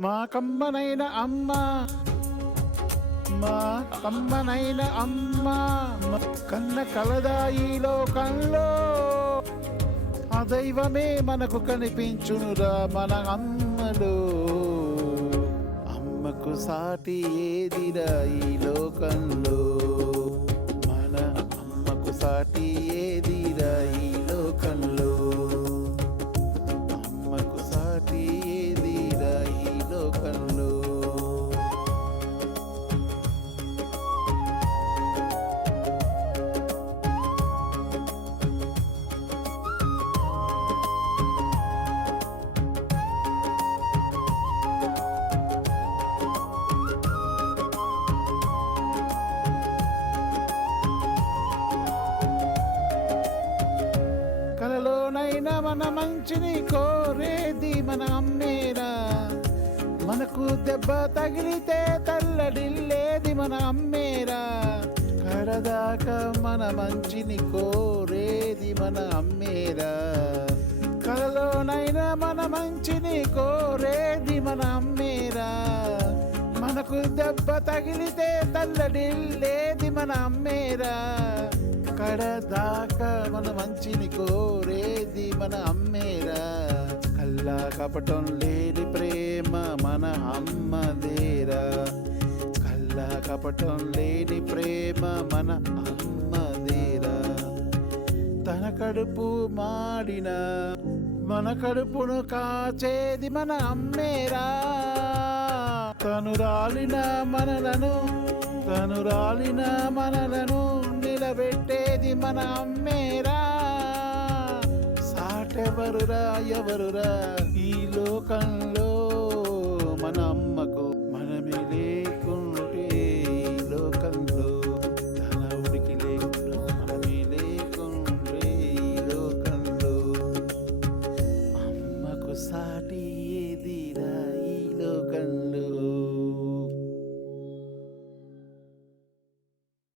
మా కమ్మనైన అమ్మ, మా కమ్మనైన అమ్మ కన్న కలదా ఈ లోకంలో. ఆ దైవమే మనకు కనిపించునురా మన అమ్మలో. అమ్మకు సాటి ఏదిరా ఈ లోకంలో, మన అమ్మకు సాటి ఏదిరా ఈ లోకంలో. అమ్మకు సాటి ఏదిరా ఈ లోకంలో. కలలోనైనా మన మంచిని కోరేది మన అమ్మేరా. మనకు దెబ్బ తగిలితే తల్లడిల్లేది మన అమ్మేరా. కడదాకా మన మంచిని కోరేది మన అమ్మేరా. కలలోనైనా మన మంచిని కోరేది మన అమ్మేరా. మనకు దెబ్బ తగిలితే తల్లడిల్లేది మన అమ్మేరా. కడదాకా మన మంచిని కోరేది మన అమ్మేరా. కల్లా కపటం లేని ప్రేమ మన అమ్మదేరా. కల్లా కపటం లేని ప్రేమ మన అమ్మదేరా. తన కడుపు మాడిన మన కడుపును కాచేది మన అమ్మేరా. తను రాలిన మనలను నిలబెట్టేది మన అమ్మేరా. సాటెవరురా ఎవరురా ఈ లోకంలో.